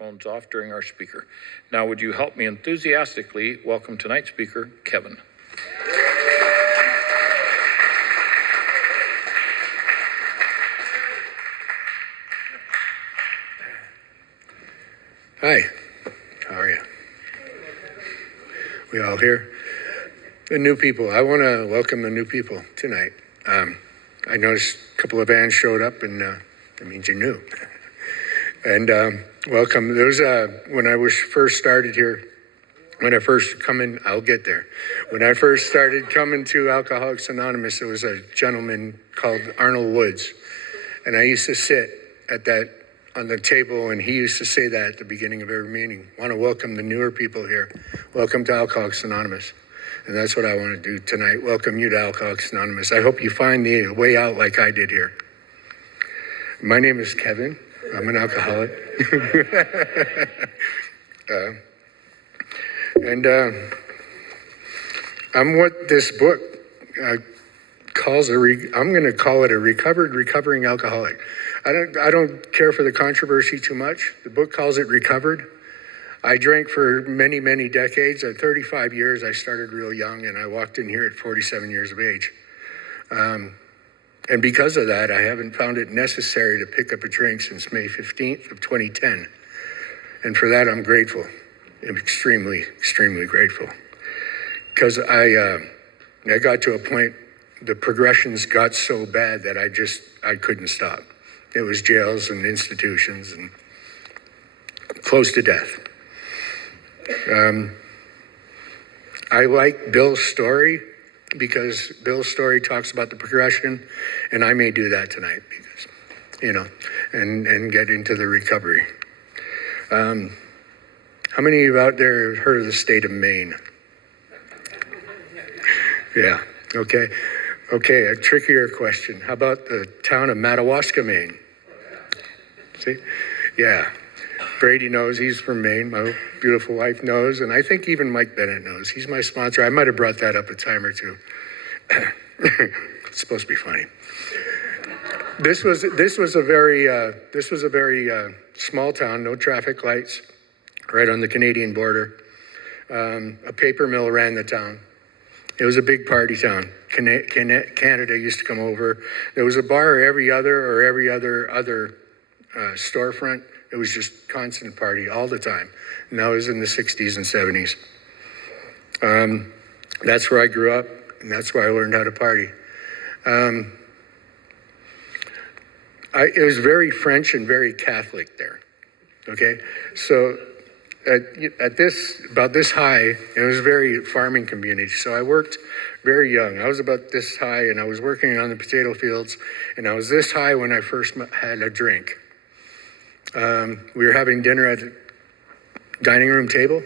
microphones off during our speaker. Now, would you help me enthusiastically welcome tonight's speaker, Kevin? Hi, how are you? We all here? The new people. I want to welcome the new people tonight. I noticed a couple of vans showed up, and that means you're new. And welcome. There's when I was first started here, when I first come in, I'll get there. When I first started coming to Alcoholics Anonymous, there was a gentleman called Arnold Woods, and I used to sit at that on the table, and he used to say that at the beginning of every meeting. Want to welcome the newer people here. Welcome to Alcoholics Anonymous. And that's what I want to do tonight. Welcome you to Alcoholics Anonymous. I hope you find the way out like I did here. My name is Kevin. I'm an alcoholic. I'm what this book calls I'm going to call it a recovering alcoholic. I don't care for the controversy too much. The book calls it recovered. I drank for many, many decades. At 35 years, I started real young, and I walked in here at 47 years of age. And because of that, I haven't found it necessary to pick up a drink since May 15th of 2010. And for that, I'm grateful. I'm extremely, extremely grateful. Because I got to a point, the progressions got so bad that I couldn't stop. It was jails and institutions and close to death. I like Bill's story because Bill's story talks about the progression, and I may do that tonight because, and get into the recovery. How many of you out there have heard of the state of Maine? Yeah, okay. Okay, a trickier question. How about the town of Madawaska, Maine? See? Yeah. Brady knows, he's from Maine. My beautiful wife knows, and I think even Mike Bennett knows. He's my sponsor. I might have brought that up a time or two. It's supposed to be funny. This was a very small town, no traffic lights, right on the Canadian border. A paper mill ran the town. It was a big party town. Canada used to come over. There was a bar every other storefront. It was just constant party all the time. And that was in the 60s and 70s. That's where I grew up, and that's where I learned how to party. It was very French and very Catholic there, okay? So about this high, it was a very farming community. So I worked very young. I was about this high, and I was working on the potato fields, and I was this high when I first had a drink. We were having dinner at the dining room table.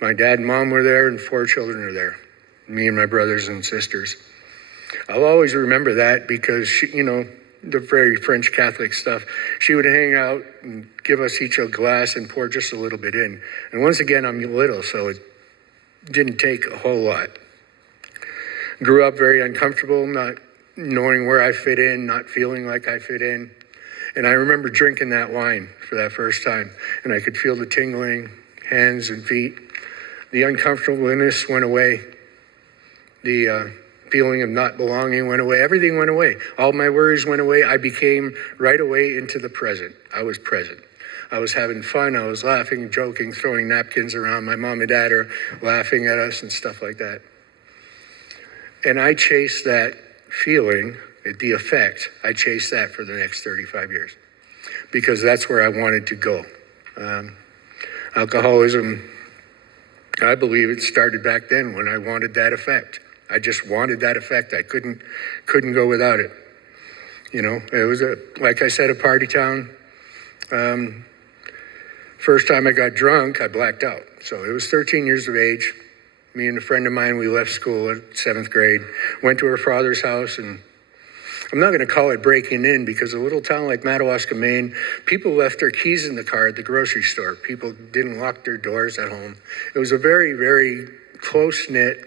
My dad and mom were there, and 4 children were there, me and my brothers and sisters. I'll always remember that because she, the very French Catholic stuff, she would hang out and give us each a glass and pour just a little bit in. And once again, I'm little, so it didn't take a whole lot. Grew up very uncomfortable, not knowing where I fit in, not feeling like I fit in. And I remember drinking that wine for that first time, and I could feel the tingling, hands and feet. The uncomfortableness went away. The feeling of not belonging went away. Everything went away. All my worries went away. I became right away into the present. I was present. I was having fun. I was laughing, joking, throwing napkins around. My mom and dad are laughing at us and stuff like that. And I chased that feeling, the effect, I chased that for the next 35 years because that's where I wanted to go. Alcoholism, I believe it started back then when I wanted that effect. I just wanted that effect. I couldn't go without it. It was like I said, a party town. First time I got drunk, I blacked out. So it was 13 years of age. Me and a friend of mine, we left school at 7th grade, went to her father's house, and I'm not going to call it breaking in because a little town like Madawaska, Maine, people left their keys in the car at the grocery store. People didn't lock their doors at home. It was a very, very close-knit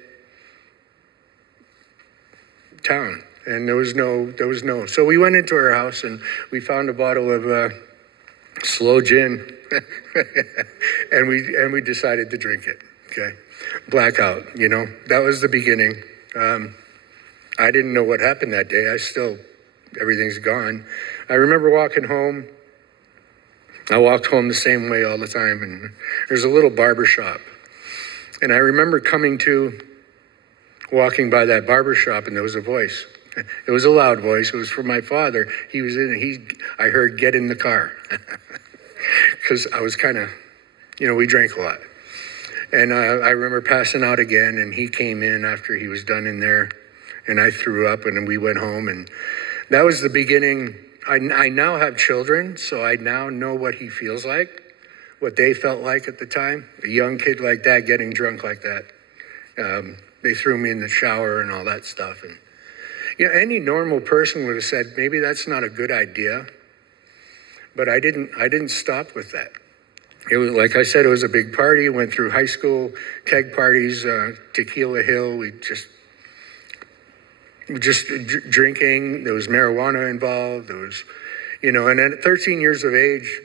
town, and there was no. So we went into her house and we found a bottle of slow gin, and we decided to drink it. Okay, blackout. That was the beginning. I didn't know what happened that day. Everything's gone. I remember walking home. I walked home the same way all the time, and there's a little barber shop. And I remember walking by that barber shop, and there was a voice. It was a loud voice. It was from my father. He was I heard, "Get in the car." Because I was kind of, we drank a lot. And I remember passing out again, and he came in after he was done in there, and I threw up, and we went home, and that was the beginning. I now have children, so I now know what he feels like, what they felt like at the time. A young kid like that getting drunk like that. They threw me in the shower and all that stuff. And any normal person would have said, maybe that's not a good idea. But I didn't stop with that. It was, like I said, it was a big party. Went through high school, keg parties, Tequila Hill. We just drinking. There was marijuana involved. There was, and at 13 years of age,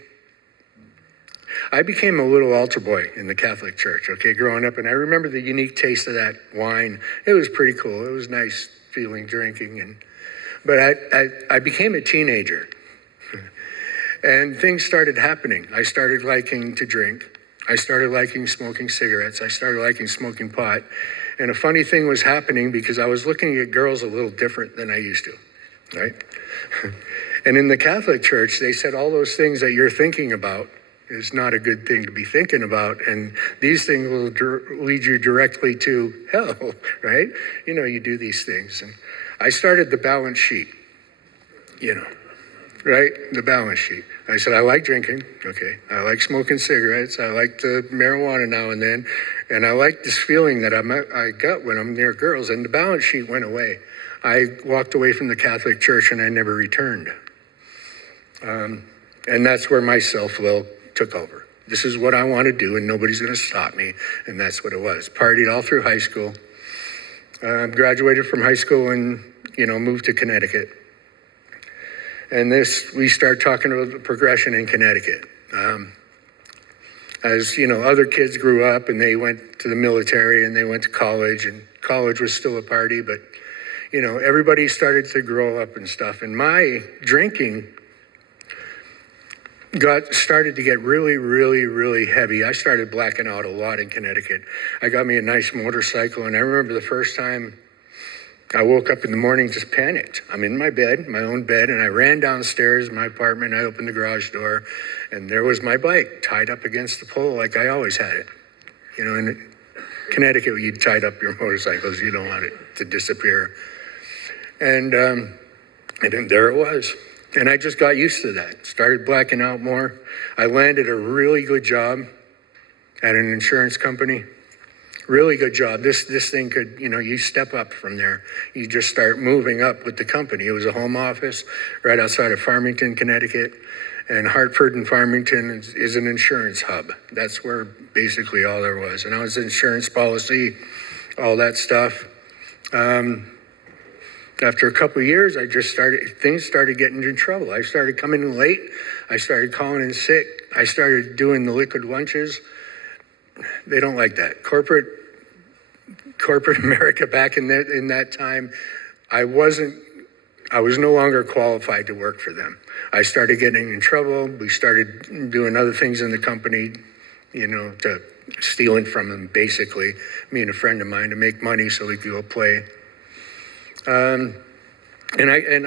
I became a little altar boy in the Catholic Church, growing up. And I remember the unique taste of that wine. It was pretty cool. It was nice feeling drinking. But I became a teenager. And things started happening. I started liking to drink. I started liking smoking cigarettes. I started liking smoking pot. And a funny thing was happening because I was looking at girls a little different than I used to, right? And in the Catholic Church, they said all those things that you're thinking about is not a good thing to be thinking about. And these things will lead you directly to hell, right? You do these things. And I started the balance sheet, right? The balance sheet. I said, I like drinking, I like smoking cigarettes, I like the marijuana now and then, and I like this feeling that I got when I'm near girls, and the balance sheet went away. I walked away from the Catholic Church and I never returned. And that's where my self-will took over. This is what I want to do and nobody's going to stop me, and that's what it was. Partied all through high school, graduated from high school and, moved to Connecticut. And we start talking about the progression in Connecticut. As other kids grew up and they went to the military and they went to college, and college was still a party, but everybody started to grow up and stuff. And my drinking started to get really, really, really heavy. I started blacking out a lot in Connecticut. I got me a nice motorcycle, and I remember the first time I woke up in the morning, just panicked. I'm in my bed, my own bed, and I ran downstairs in my apartment. I opened the garage door, and there was my bike tied up against the pole like I always had it. In Connecticut, you tied up your motorcycles. You don't want it to disappear. And then there it was. And I just got used to that. Started blacking out more. I landed a really good job at an insurance company. Really good job. This thing could, you step up from there. You just start moving up with the company. It was a home office right outside of Farmington, Connecticut. And Hartford and Farmington is an insurance hub. That's where basically all there was. And I was insurance policy, all that stuff. After a couple of years, things started getting in trouble. I started coming in late. I started calling in sick. I started doing the liquid lunches. They don't like that. Corporate America back in that time, I was no longer qualified to work for them. I started getting in trouble. We started doing other things in the company, to stealing from them, basically, me and a friend of mine, to make money so we could go play. And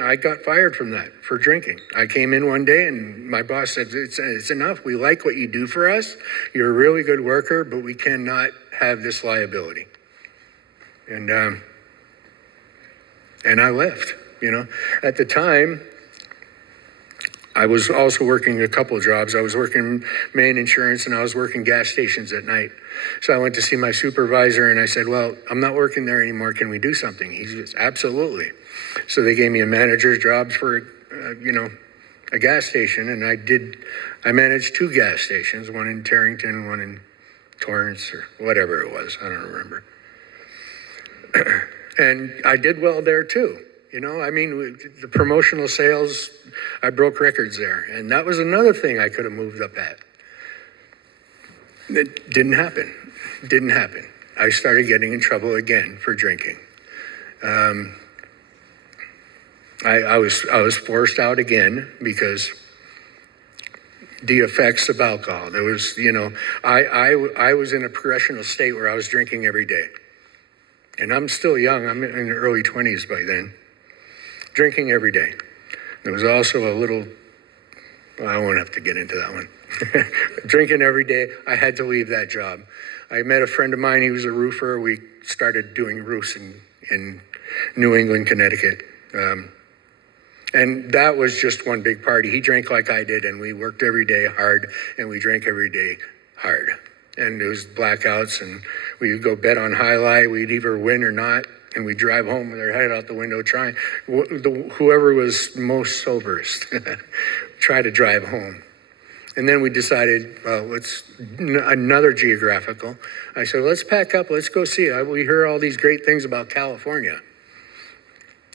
I got fired from that for drinking. I came in one day and my boss said, it's enough. We like what you do for us. You're a really good worker, but we cannot have this liability. And I left, At the time, I was also working a couple of jobs. I was working Maine Insurance and I was working gas stations at night. So I went to see my supervisor and I said, well, I'm not working there anymore. Can we do something? He says, absolutely. So they gave me a manager's job for, a gas station. And I managed 2 gas stations, one in Tarrington, one in Torrance or whatever it was. I don't remember. And I did well there too. You know, I mean, the promotional sales, I broke records there. And that was another thing I could have moved up at. It didn't happen. Didn't happen. I started getting in trouble again for drinking. I was forced out again because the effects of alcohol. There was, you know, I was in a progressional state where I was drinking every day. And I'm still young. I'm in the early 20s by then. Drinking every day. There was also a little, well, I won't have to get into that one. Drinking every day. I had to leave that job. I met a friend of mine. He was a roofer. We started doing roofs in New England, Connecticut. And that was just one big party. He drank like I did, and we worked every day hard, and we drank every day hard. And it was blackouts, and we'd go bet on highlight. We'd either win or not, and we'd drive home with our head out the window trying. Whoever was most soberest, try to drive home. And then we decided, well, let's another geographical. I said, let's pack up, let's go see it. We hear all these great things about California.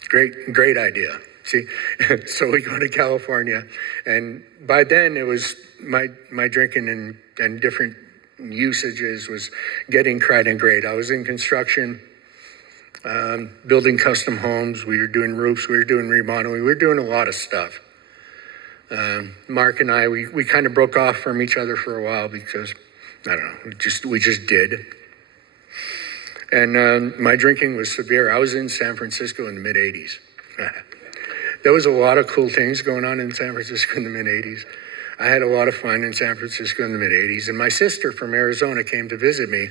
Great idea. See, so we go to California, and by then it was my drinking and different usages was getting quite and great. I was in construction, building custom homes. We were doing roofs. We were doing remodeling. We were doing a lot of stuff. Mark and I, we kind of broke off from each other for a while because, I don't know, we just did. And my drinking was severe. I was in San Francisco in the mid-'80s. There was a lot of cool things going on in San Francisco in the mid-'80s. I had a lot of fun in San Francisco in the mid-'80s. And my sister from Arizona came to visit me.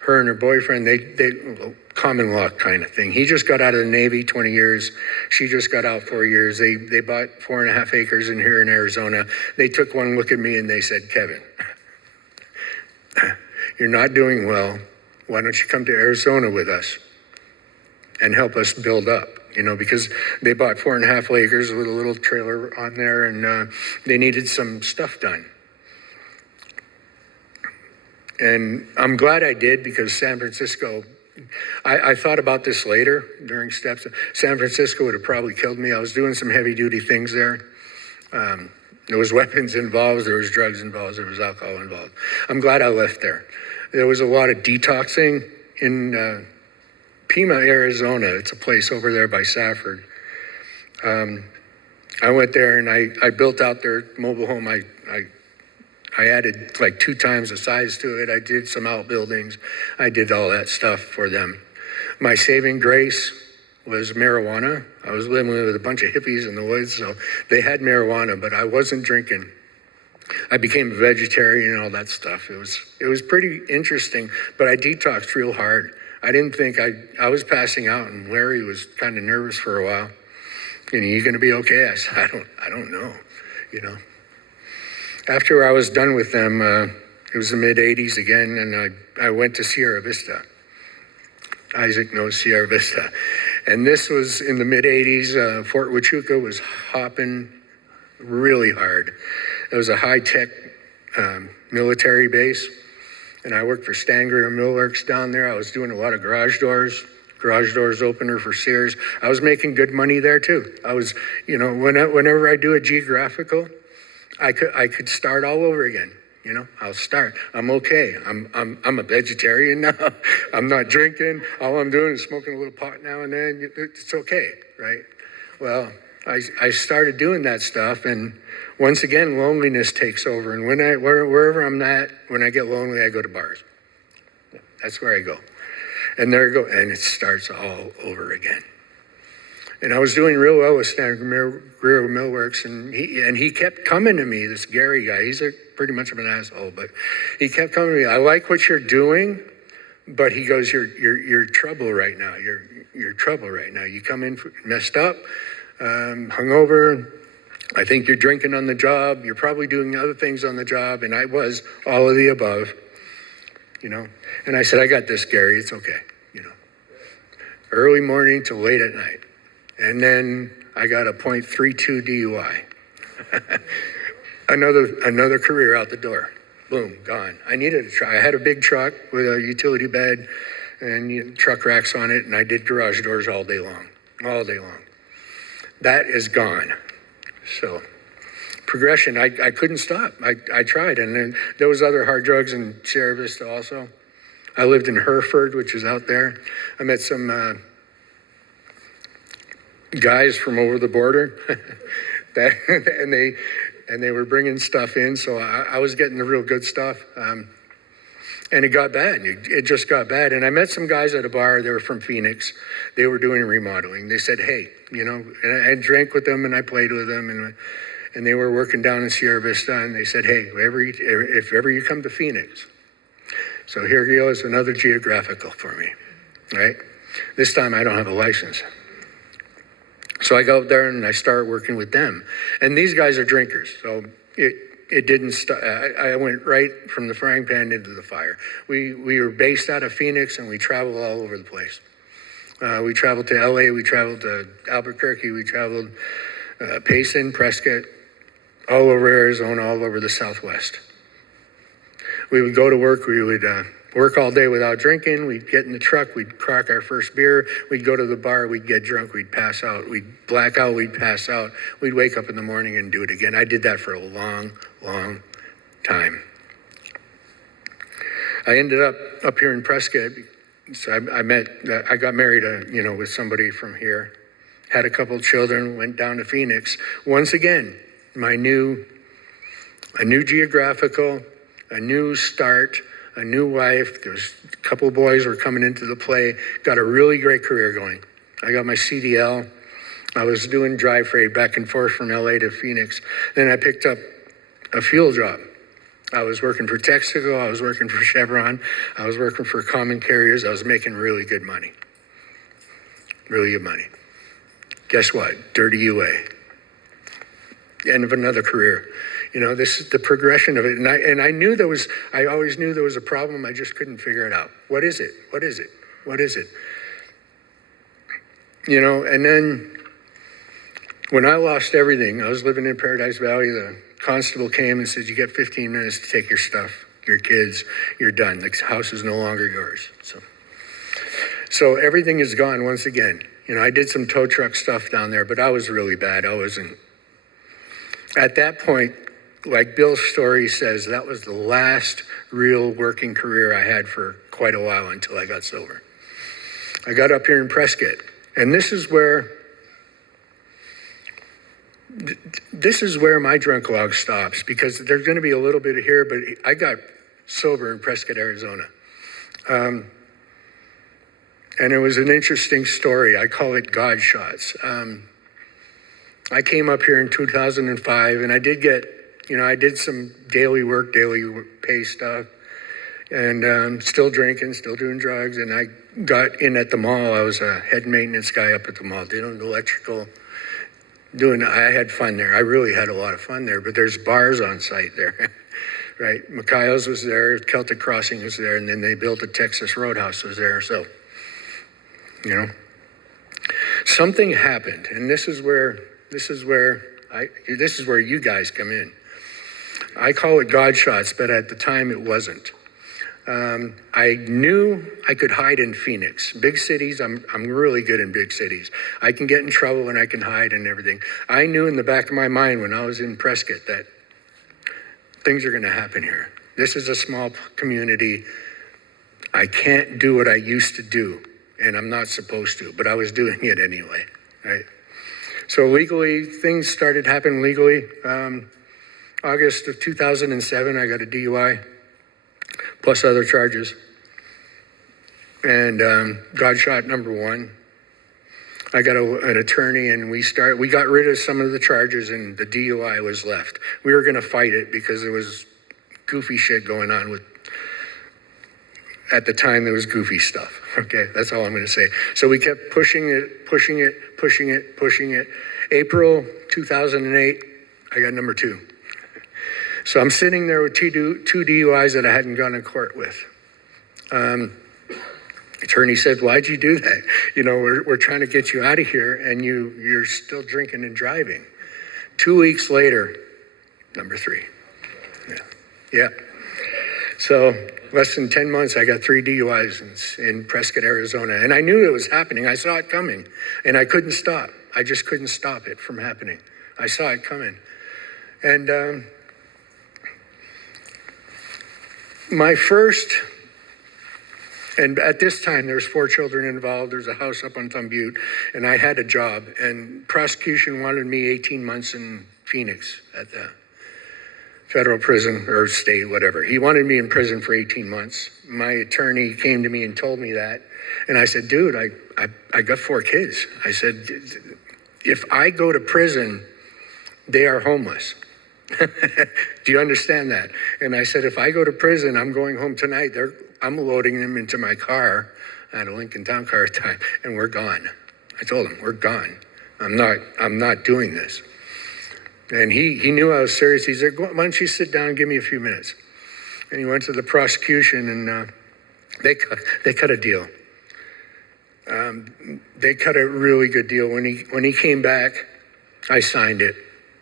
Her and her boyfriend, they common law kind of thing. He just got out of the Navy, 20 years. She just got out 4 years. They bought 4.5 acres in here in Arizona. They took one look at me and they said, Kevin, you're not doing well. Why don't you come to Arizona with us and help us build up? You know, because they bought 4.5 acres with a little trailer on there, and they needed some stuff done. And I'm glad I did, because San Francisco, I thought about this later during steps. San Francisco would have probably killed me. I was doing some heavy duty things there. There was weapons involved, there was drugs involved, there was alcohol involved. I'm glad I left there. There was a lot of detoxing in Pima, Arizona. It's a place over there by Safford. I went there and I built out their mobile home. I added like 2 times the size to it. I did some outbuildings. I did all that stuff for them. My saving grace was marijuana. I was living with a bunch of hippies in the woods, so they had marijuana, but I wasn't drinking. I became a vegetarian and all that stuff. It was pretty interesting, but I detoxed real hard. I didn't think I was passing out, and Larry was kind of nervous for a while. And, are you going to be okay? I said, I don't know, you know. After I was done with them, it was the mid-'80s again, and I went to Sierra Vista. Isaac knows Sierra Vista. And this was in the mid-'80s. Fort Huachuca was hopping really hard. It was a high-tech military base. And I worked for Stanger Millworks down there. I was doing a lot of garage doors opener for Sears. I was making good money there too. I was, you know, whenever I do a geographical, I could start all over again. You know, I'll start. I'm okay. I'm a vegetarian now. I'm not drinking. All I'm doing is smoking a little pot now and then. It's okay, right? Well, I started doing that stuff, and once again, loneliness takes over. And wherever I'm at, when I get lonely, I go to bars. That's where I go. And there I go, and it starts all over again. And I was doing real well with Stanger Millworks, and he kept coming to me, this Gary guy. He's pretty much of an asshole, but he kept coming to me. I like what you're doing, but he goes, you're trouble right now. You're trouble right now. You come in messed up, hungover. I think you're drinking on the job. You're probably doing other things on the job. And I was all of the above, you know. And I said, I got this, Gary. It's okay, you know. Early morning to late at night. And then I got a .32 DUI. Another career out the door. Boom, gone. I needed a truck. I had a big truck with a utility bed and truck racks on it, and I did garage doors all day long. all day long. That is gone. So progression, I couldn't stop. I tried. And then there was other hard drugs in Sierra Vista also. I lived in Hereford, which is out there. I met some guys from over the border that, and they were bringing stuff in. So I was getting the real good stuff. And it got bad. It just got bad. And I met some guys at a bar. They were from Phoenix. They were doing remodeling. They said, hey, you know, and I drank with them and I played with them. And they were working down in Sierra Vista. And they said, hey, if ever you come to Phoenix. So here goes another geographical for me, right? This time I don't have a license. So I go up there and I start working with them. And these guys are drinkers. So it didn't stop. I went right from the frying pan into the fire. We were based out of Phoenix and we traveled all over the place. We traveled to LA, we traveled to Albuquerque, we traveled Payson, Prescott, all over Arizona, all over the Southwest. We would go to work, we would work all day without drinking. We'd get in the truck, we'd crack our first beer, we'd go to the bar, we'd get drunk, we'd pass out, we'd black out, we'd pass out. We'd wake up in the morning and do it again. I did that for a long time. I ended up here in Prescott. So I got married, with somebody from here, had a couple of children, went down to Phoenix. Once again, a new geographical, a new start, a new wife. There was a couple of boys were coming into the play, got a really great career going. I got my CDL. I was doing dry freight back and forth from LA to Phoenix. Then I picked up a fuel job. I was working for Texaco, I was working for Chevron, I was working for Common Carriers. I was making really good money. Really good money. Guess what? Dirty UA. End of another career. This is the progression of it. And I always knew there was a problem. I just couldn't figure it out. What is it? What is it? What is it? And then when I lost everything, I was living in Paradise Valley. The constable came and said, you get 15 minutes to take your stuff, your kids, you're done. The house is no longer yours. So everything is gone once again. I did some tow truck stuff down there, but I was really bad. I wasn't. At that point, like Bill's story says, that was the last real working career I had for quite a while until I got sober. I got up here in Prescott, and this is where my drunk log stops, because there's going to be a little bit here, but I got sober in Prescott, Arizona. And it was an interesting story. I call it God shots. I came up here in 2005, and I did get, I did some daily pay stuff, and still drinking, still doing drugs. And I got in at the mall. I was a head maintenance guy up at the mall, doing electrical. I had fun there. I really had a lot of fun there, but there's bars on site there, right? Mikhail's was there, Celtic Crossing was there, and then they built a Texas Roadhouse was there. So, something happened, and this is where you guys come in. I call it God shots, but at the time it wasn't. I knew I could hide in Phoenix. Big cities, I'm really good in big cities. I can get in trouble and I can hide and everything. I knew in the back of my mind when I was in Prescott that things are going to happen here. This is a small community. I can't do what I used to do, and I'm not supposed to, but I was doing it anyway, right? So legally, things started happening legally. August of 2007, I got a DUI. Plus other charges. And God shot number one. I got an attorney, and we got rid of some of the charges, and the DUI was left. We were going to fight it because there was goofy shit going on with. At the time, there was goofy stuff. Okay, that's all I'm going to say. So we kept pushing it. April 2008, I got number two. So I'm sitting there with two DUIs that I hadn't gone to court with. Attorney said, why'd you do that? We're trying to get you out of here, and you're still drinking and driving. 2 weeks later, number three. Yeah. So less than 10 months, I got 3 DUIs in Prescott, Arizona. And I knew it was happening. I saw it coming. And I couldn't stop. I just couldn't stop it from happening. I saw it coming. And my first, and at this time, there's 4 children involved. There's a house up on Thumb Butte. And I had a job. And prosecution wanted me 18 months in Phoenix at the federal prison or state, whatever. He wanted me in prison for 18 months. My attorney came to me and told me that. And I said, dude, I got 4 kids. I said, if I go to prison, they are homeless. Do you understand that? And I said, if I go to prison, I'm going home tonight. I'm loading them into my car. I had a Lincoln Town Car at the time, and we're gone. I told him, we're gone. I'm not doing this. And he knew I was serious. He said, why don't you sit down and give me a few minutes? And he went to the prosecution, and they cut a deal. They cut a really good deal. When he came back, I signed it.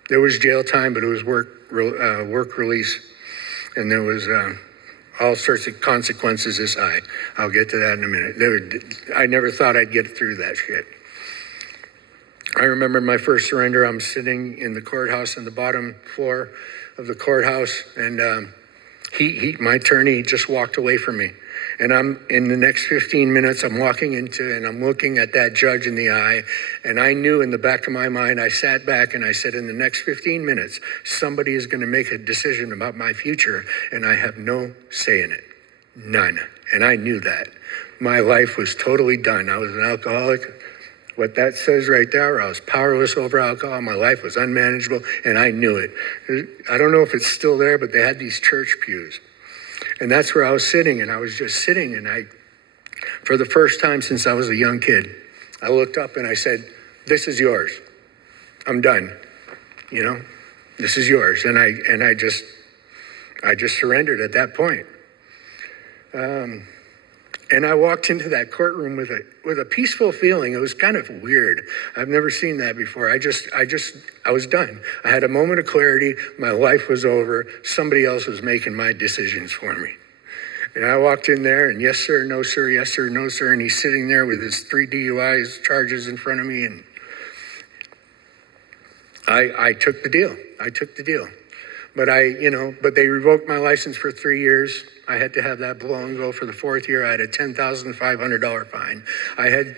There was jail time, but it was work release, and there was all sorts of consequences this high. I'll get to that in a minute. I never thought I'd get through that shit. I remember my first surrender. I'm sitting in the courthouse on the bottom floor of the courthouse, and my attorney just walked away from me. And I'm in the next 15 minutes, I'm walking into, and I'm looking at that judge in the eye. And I knew in the back of my mind, I sat back and I said, in the next 15 minutes, somebody is going to make a decision about my future, and I have no say in it. None. And I knew that. My life was totally done. I was an alcoholic. What that says right there, I was powerless over alcohol. My life was unmanageable, and I knew it. I don't know if it's still there, but they had these church pews. And that's where I was sitting, and I was just sitting, and for the first time since I was a young kid, I looked up and I said, this is yours. I'm done. You know, this is yours. And I just surrendered at that point. And I walked into that courtroom with a peaceful feeling. It was kind of weird. I've never seen that before. I was done. I had a moment of clarity. My life was over. Somebody else was making my decisions for me. And I walked in there, and yes, sir, no, sir, yes, sir, no, sir. And he's sitting there with his 3 DUIs charges in front of me. And I took the deal. But but they revoked my license for 3 years. I had to have that blow and go for the 4th year. I had a $10,500 fine. I had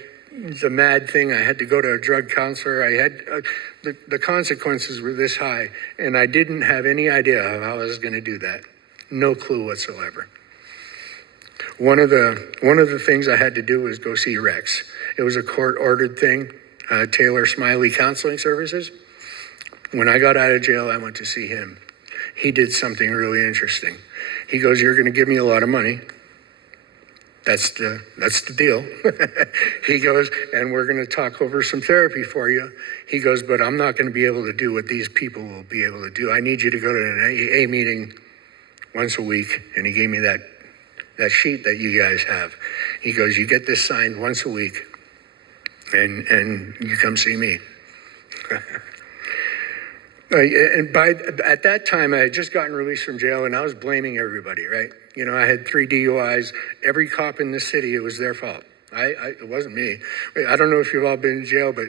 the mad thing. I had to go to a drug counselor. I had the consequences were this high, and I didn't have any idea how I was going to do that. No clue whatsoever. One of the things I had to do was go see Rex. It was a court-ordered thing, Taylor Smiley Counseling Services. When I got out of jail, I went to see him. He did something really interesting. He goes, you're going to give me a lot of money. That's the deal. He goes, and we're going to talk over some therapy for you. He goes, but I'm not going to be able to do what these people will be able to do. I need you to go to an AA meeting once a week. And he gave me that sheet that you guys have. He goes, you get this signed once a week, and you come see me. And at that time, I had just gotten released from jail, and I was blaming everybody, right? You know, I had 3 DUIs. Every cop in the city, it was their fault. It wasn't me. I don't know if you've all been in jail, but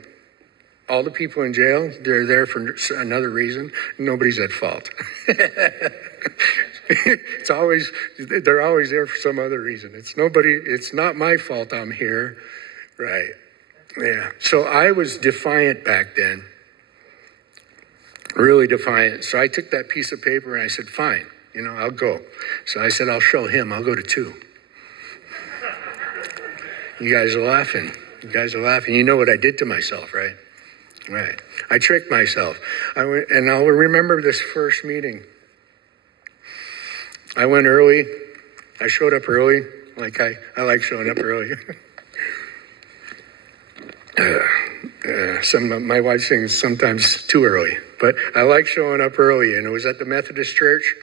all the people in jail, they're there for another reason. Nobody's at fault. They're always there for some other reason. It's not my fault I'm here. Right. Yeah. So I was defiant back then. Really defiant. So I took that piece of paper and I said, fine, I'll go. So I said, I'll show him. I'll go to 2. You guys are laughing. You know what I did to myself, right? Right. I tricked myself. I went, and I'll remember this first meeting. I went early. I showed up early. Like I like showing up early. My wife sings sometimes too early, but I like showing up early, and it was at the Methodist Church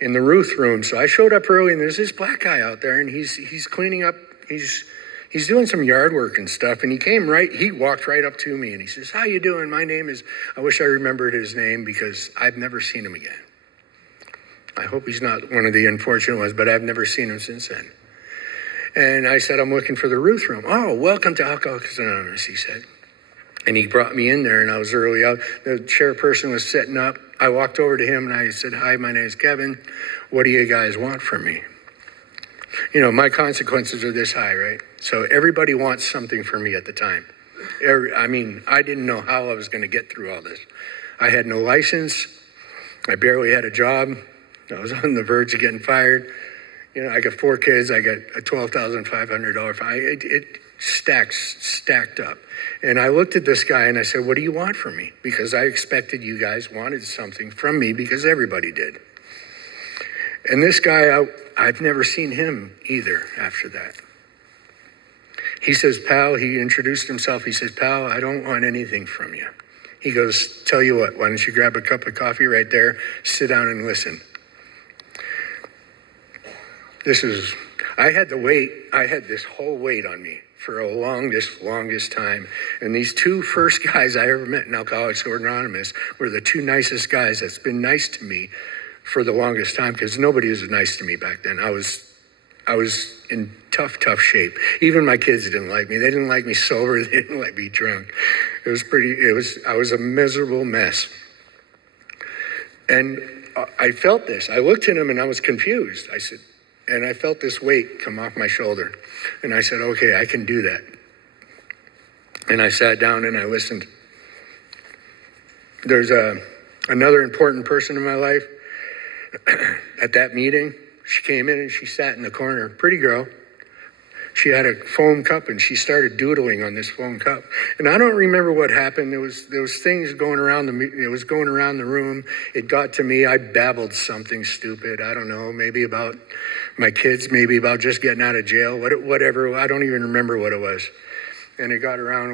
in the Ruth room. So I showed up early, and there's this black guy out there, and he's cleaning up. He's doing some yard work and stuff, and he walked right up to me, and he says, how you doing? My name is, I wish I remembered his name because I've never seen him again. I hope he's not one of the unfortunate ones, but I've never seen him since then. And I said, I'm looking for the Ruth room. Oh, welcome to Alcoholics Anonymous, he said. And he brought me in there, and I was early out. The chairperson was setting up. I walked over to him, and I said, hi, my name is Kevin. What do you guys want from me? You know, my consequences are this high, right? So everybody wants something from me at the time. I didn't know how I was going to get through all this. I had no license. I barely had a job. I was on the verge of getting fired. You know, I got 4 kids. I got a $12,500 fine. It stacked up. And I looked at this guy and I said, what do you want from me? Because I expected you guys wanted something from me because everybody did. And this guy, I've never seen him either after that. He says, pal, he introduced himself. He says, pal, I don't want anything from you. He goes, tell you what, why don't you grab a cup of coffee right there, sit down and listen. I had this whole weight on me for a longest time. And these 2 first guys I ever met in Alcoholics Anonymous were the 2 nicest guys that's been nice to me for the longest time, because nobody was nice to me back then. I was in tough shape. Even my kids didn't like me. They didn't like me sober. They didn't like me drunk. I was a miserable mess. And I felt this. I looked at him and I was confused. And I felt this weight come off my shoulder. And I said, okay, I can do that. And I sat down and I listened. There's another important person in my life. At that meeting, she came in and she sat in the corner. Pretty girl. She had a foam cup and she started doodling on this foam cup. And I don't remember what happened. There was things going around it was going around the room. It got to me. I babbled something stupid. I don't know, maybe about my kids, maybe about just getting out of jail, whatever. I don't even remember what it was. And it got around.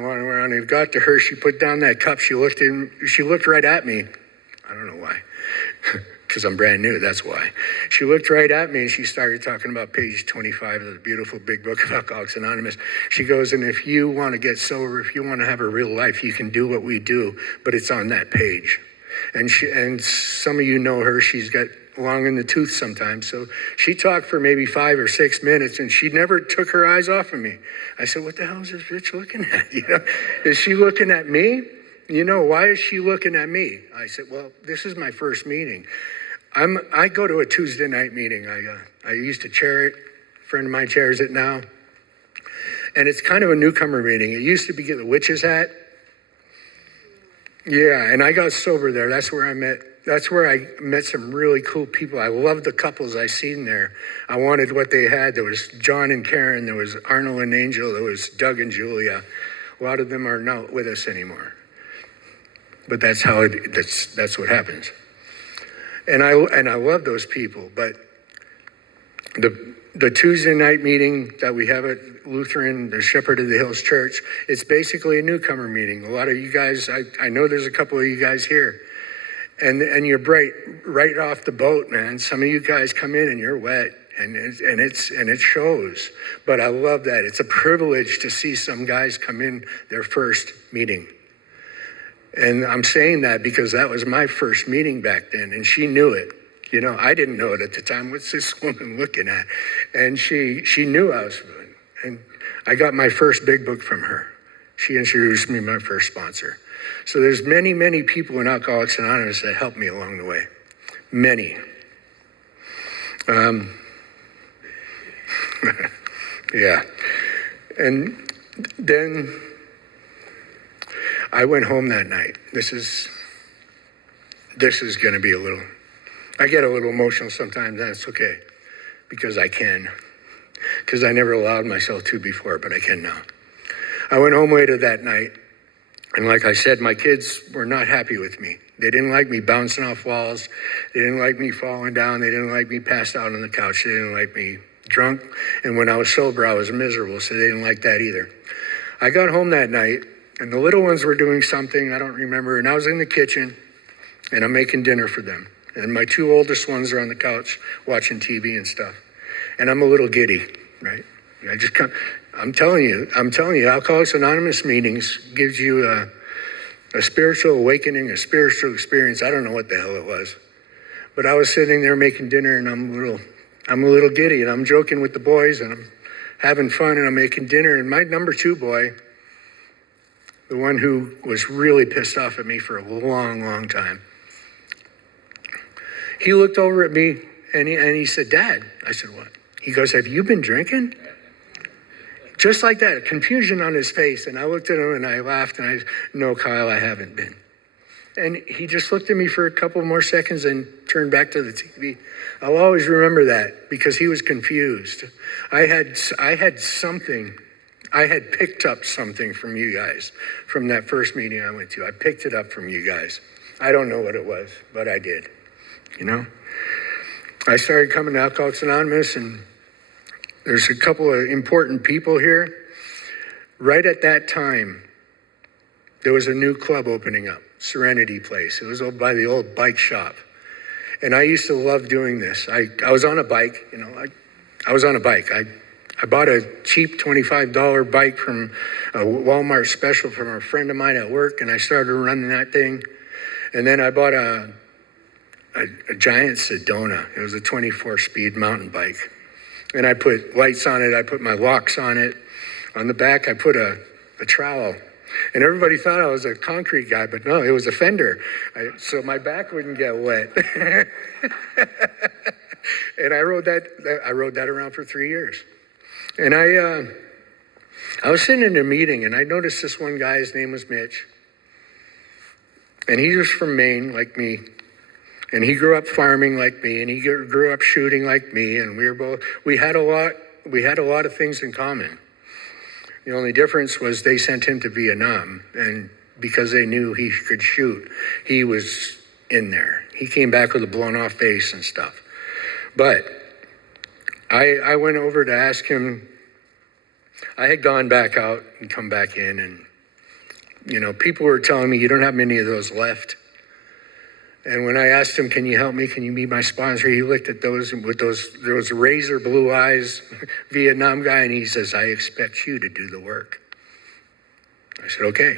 It got to her. She put down that cup. She looked right at me. I don't know why. Because I'm brand new, that's why. She looked right at me and she started talking about page 25 of the beautiful big book of Alcoholics Anonymous. She goes, and if you want to get sober, if you want to have a real life, you can do what we do, but it's on that page. And some of you know her, she's got long in the tooth sometimes. So she talked for maybe 5 or 6 minutes and she never took her eyes off of me. I said, what the hell is this bitch looking at? You know, is she looking at me? You know, why is she looking at me? I said, well, this is my first meeting. I go to a Tuesday night meeting. I used to chair it. A friend of mine chairs it now. And it's kind of a newcomer meeting. It used to be the Witch's Hat. Yeah, and I got sober there. That's where I met some really cool people. I loved the couples I seen there. I wanted what they had. There was John and Karen. There was Arnold and Angel. There was Doug and Julia. A lot of them are not with us anymore. But that's what happens. And I love those people, but the Tuesday night meeting that we have at Lutheran, the Shepherd of the Hills Church, it's basically a newcomer meeting. A lot of you guys, I know there's a couple of you guys here, and you're right off the boat, man. Some of you guys come in and you're wet, and it shows. But I love that. It's a privilege to see some guys come in their first meeting. And I'm saying that because that was my first meeting back then, and she knew it. You know, I didn't know it at the time. What's this woman looking at? And she knew I was doing. And I got my first big book from her. She introduced me to my first sponsor. So there's many people in Alcoholics Anonymous that helped me along the way. Many. Yeah. And then I went home that night. This is going to be I get a little emotional sometimes, and it's okay, because I can. Because I never allowed myself to before, but I can now. I went home later that night, and like I said, my kids were not happy with me. They didn't like me bouncing off walls. They didn't like me falling down. They didn't like me passed out on the couch. They didn't like me drunk. And when I was sober, I was miserable, so they didn't like that either. I got home that night, and the little ones were doing something, I don't remember, and I was in the kitchen, and I'm making dinner for them. And my 2 oldest ones are on the couch watching TV and stuff. And I'm a little giddy, right? I'm telling you, Alcoholics Anonymous meetings gives you a spiritual awakening, a spiritual experience. I don't know what the hell it was. But I was sitting there making dinner, and I'm a little giddy, and I'm joking with the boys, and I'm having fun, and I'm making dinner, and my number two boy, the one who was really pissed off at me for a long, long time, he looked over at me, and he said, "Dad." I said, "What?" He goes, "Have you been drinking?" Just like that, confusion on his face. And I looked at him and I laughed and I said, "No, Kyle, I haven't been." And he just looked at me for a couple more seconds and turned back to the TV. I'll always remember that because he was confused. I had something, I had picked up something from you guys from that first meeting I went to. I picked it up from you guys. I don't know what it was, but I did, you know? I started coming to Alcoholics Anonymous, and there's a couple of important people here. Right at that time, there was a new club opening up, Serenity Place. It was over by the old bike shop. And I used to love doing this. I was on a bike, you know, I was on a bike. I bought a cheap $25 bike from a Walmart special from a friend of mine at work, and I started running that thing. And then I bought a giant Sedona. It was a 24-speed mountain bike. And I put lights on it. I put my locks on it. On the back, I put a trowel. And everybody thought I was a concrete guy, but no, it was a fender. So my back wouldn't get wet. And I rode that around for 3 years. And I was sitting in a meeting, and I noticed this one guy. His name was Mitch. And he was from Maine, like me. And he grew up farming like me, and he grew up shooting like me, and we had a lot of things in common. The only difference was they sent him to Vietnam, and because they knew he could shoot, he was in there. He came back with a blown off face and stuff. But I went over to ask him. I had gone back out and come back in, and you know, people were telling me, "You don't have many of those left." And when I asked him, "Can you help me? Can you be my sponsor?" He looked at those with those razor blue eyes, Vietnam guy, and he says, "I expect you to do the work." I said, "Okay."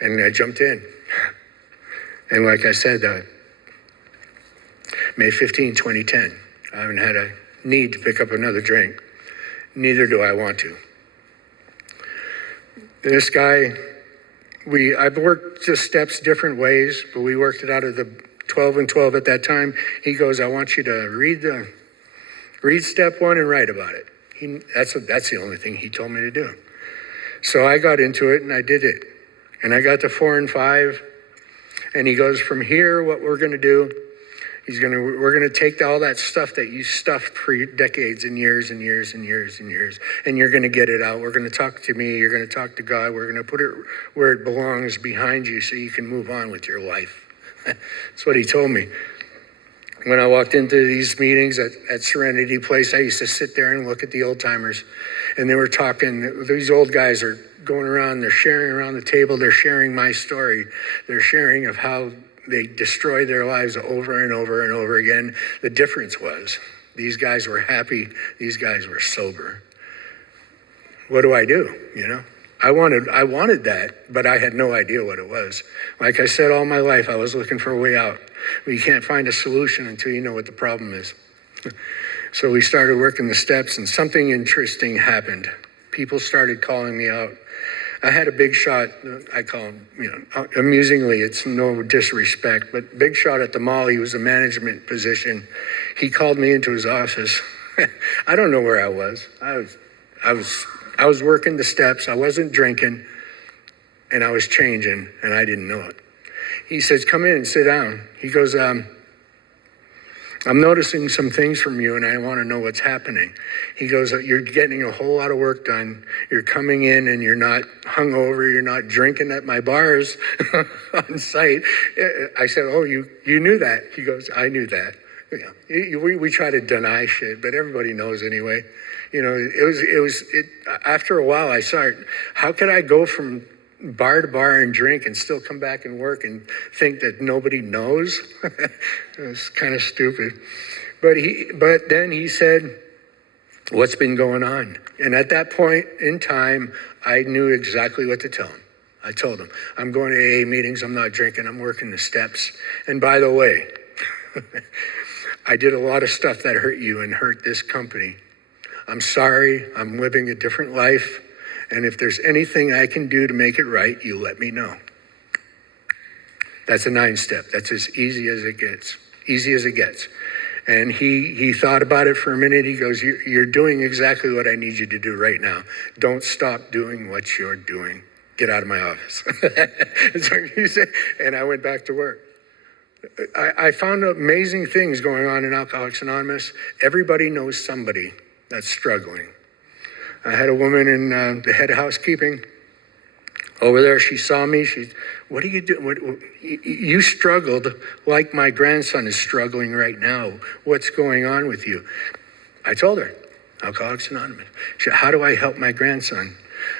And I jumped in. And like I said, May 15, 2010, I haven't had a need to pick up another drink. Neither do I want to. This guy, I've worked the steps different ways, but we worked it out of the 12 and 12 at that time. He goes, "I want you to read step one and write about it." That's the only thing he told me to do. So I got into it and I did it. And I got to 4 and 5. And he goes, "From here, what we're going to do, we're going to take all that stuff that you stuffed for decades and years and years and years and years, and you're going to get it out. We're going to talk to me. You're going to talk to God. We're going to put it where it belongs, behind you, so you can move on with your life." That's what he told me. When I walked into these meetings at Serenity Place, I used to sit there and look at the old timers, and they were talking. These old guys are going around. They're sharing around the table. They're sharing my story. They're sharing of how they destroyed their lives over and over and over again. The difference was these guys were happy. These guys were sober. What do? You know, I wanted that, but I had no idea what it was. Like I said, all my life, I was looking for a way out. But you can't find a solution until you know what the problem is. So we started working the steps, and something interesting happened. People started calling me out. I had a big shot, I call him, you know, amusingly, it's no disrespect, but big shot at the mall. He was a management position. He called me into his office. I don't know where I was. I was working the steps. I wasn't drinking, and I was changing, and I didn't know it. He says, "Come in and sit down." He goes, "I'm noticing some things from you, and I want to know what's happening." He goes, "You're getting a whole lot of work done. You're coming in and you're not hungover. You're not drinking at my bars on site." I said, "Oh, you knew that?" He goes, "I knew that." We try to deny shit, but everybody knows anyway. You know, after a while I saw it. How could I go from bar to bar and drink and still come back and work and think that nobody knows? It was kind of stupid. But then he said, "What's been going on?" And at that point in time, I knew exactly what to tell him. I told him, "I'm going to AA meetings. I'm not drinking. I'm working the steps. And by the way," I did a lot of stuff that hurt you and hurt this company. I'm sorry, I'm living a different life, and if there's anything I can do to make it right, you let me know. That's a 9-step. That's as easy as it gets. Easy as it gets. And he thought about it for a minute. He goes, you're doing exactly what I need you to do right now. Don't stop doing what you're doing. Get out of my office. That's what he said. And I went back to work. I found amazing things going on in Alcoholics Anonymous. Everybody knows somebody that's struggling. I had a woman in the head of housekeeping over there. She saw me. What are you doing? You struggled like my grandson is struggling right now. What's going on with you? I told her, Alcoholics Anonymous. She said, how do I help my grandson?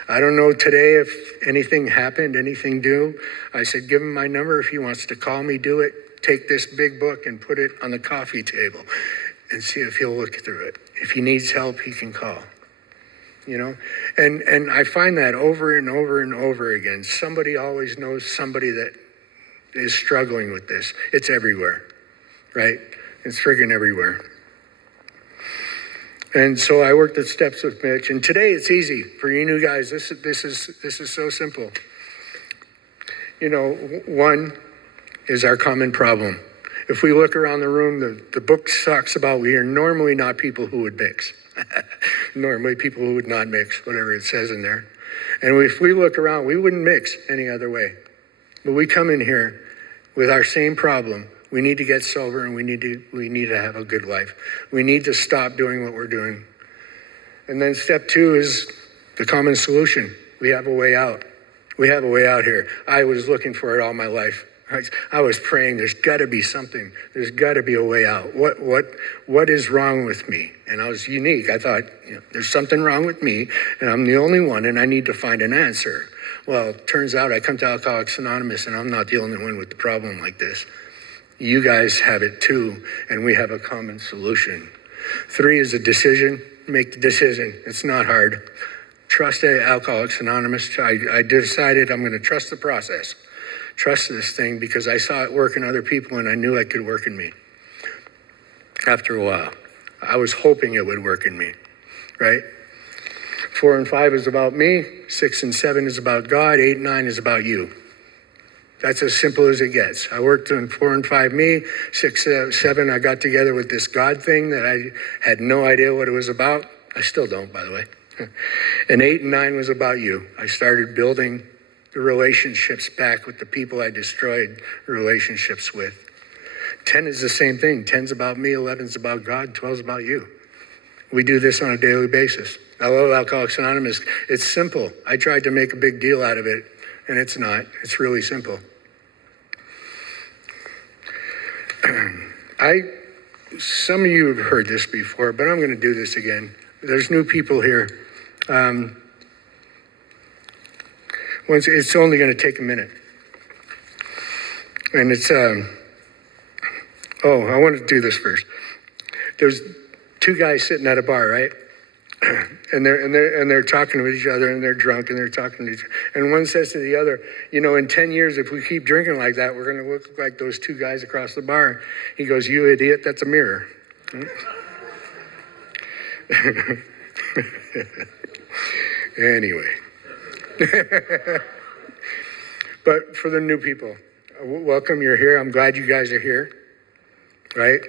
I don't know today if anything happened, anything due. I said, give him my number. If he wants to call me, do it. Take this big book and put it on the coffee table and see if he'll look through it. If he needs help, he can call. You know, and I find that over and over and over again. Somebody always knows somebody that is struggling with this. It's everywhere, right? It's friggin' everywhere. And so I worked at Steps with Mitch, and today it's easy for you new guys. This is so simple. You know, one is our common problem. If we look around the room, the book talks about we are normally not people who would mix. Normally people who would not mix, whatever it says in there. And if we look around, we wouldn't mix any other way. But we come in here with our same problem. We need to get sober, and we need to have a good life. We need to stop doing what we're doing. And then step 2 is the common solution. We have a way out. We have a way out here. I was looking for it all my life. I was praying, there's got to be something. There's got to be a way out. What is wrong with me? And I was unique. I thought, there's something wrong with me, and I'm the only one, and I need to find an answer. Well, it turns out I come to Alcoholics Anonymous, and I'm not the only one with the problem like this. You guys have it too, and we have a common solution. 3 is a decision. Make the decision. It's not hard. Trust Alcoholics Anonymous. I decided I'm going to trust the process. Trust this thing because I saw it work in other people and I knew it could work in me. After a while, I was hoping it would work in me, right? 4 and 5 is about me. 6 and 7 is about God. 8 and 9 is about you. That's as simple as it gets. I worked on 4 and 5 me. 6, 7, I got together with this God thing that I had no idea what it was about. I still don't, by the way. And 8 and 9 was about you. I started building the relationships back with the people I destroyed relationships with. 10 is the same thing. 10's about me, 11's about God, 12's about you. We do this on a daily basis. I love Alcoholics Anonymous. It's simple. I tried to make a big deal out of it, and it's not. It's really simple. Some of you have heard this before, but I'm going to do this again. There's new people here. It's only going to take a minute. And it's, I want to do this first. There's 2 guys sitting at a bar, right? And they're talking to each other, and they're drunk, and they're talking to each other. And one says to the other, in 10 years, if we keep drinking like that, we're going to look like those 2 guys across the bar. He goes, you idiot, that's a mirror. Anyway. But for the new people, welcome, you're here. I'm glad you guys are here, right?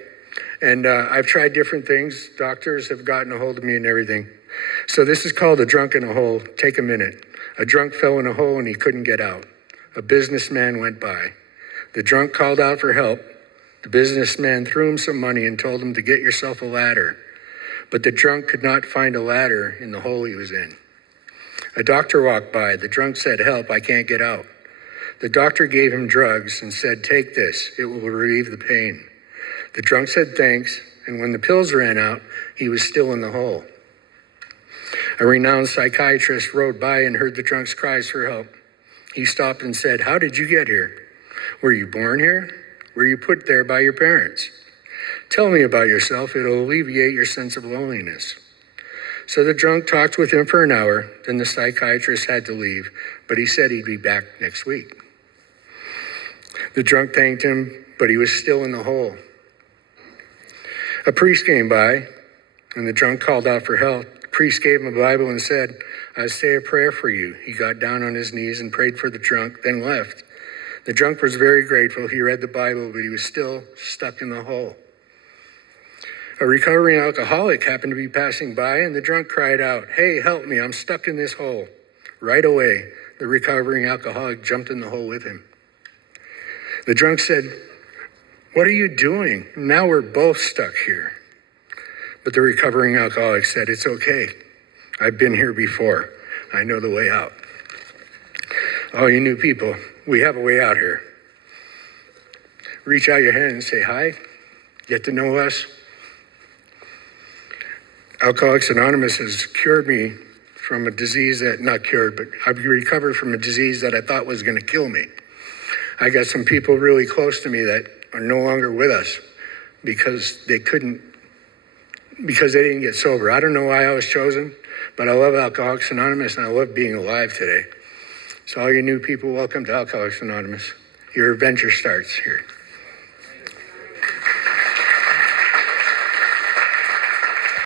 And I've tried different things. Doctors have gotten a hold of me and everything. So this is called a drunk in a hole. Take a minute. A drunk fell in a hole and he couldn't get out. A businessman went by. The drunk called out for help. The businessman threw him some money and told him to get yourself a ladder. But the drunk could not find a ladder in the hole he was in. A doctor walked by. The drunk said, help, I can't get out. The doctor gave him drugs and said, take this, it will relieve the pain. The drunk said thanks, and when the pills ran out, he was still in the hole. A renowned psychiatrist rode by and heard the drunk's cries for help. He stopped and said, how did you get here? Were you born here? Were you put there by your parents? Tell me about yourself, it'll alleviate your sense of loneliness. So the drunk talked with him for an hour, then the psychiatrist had to leave, but he said he'd be back next week. The drunk thanked him, but he was still in the hole. A priest came by, and the drunk called out for help. The priest gave him a Bible and said, "I say a prayer for you." He got down on his knees and prayed for the drunk, then left. The drunk was very grateful. He read the Bible, but he was still stuck in the hole. A recovering alcoholic happened to be passing by, and the drunk cried out, "Hey, help me, I'm stuck in this hole." Right away, the recovering alcoholic jumped in the hole with him. The drunk said, "What are you doing? Now we're both stuck here." But the recovering alcoholic said, "It's okay. I've been here before. I know the way out." All you new people, we have a way out here. Reach out your hand and say hi. Get to know us. Alcoholics Anonymous has cured me from a disease that, not cured, but I've recovered from a disease that I thought was going to kill me. I got some people really close to me that are no longer with us because they didn't get sober. I don't know why I was chosen, but I love Alcoholics Anonymous and I love being alive today. So all you new people, welcome to Alcoholics Anonymous. Your adventure starts here.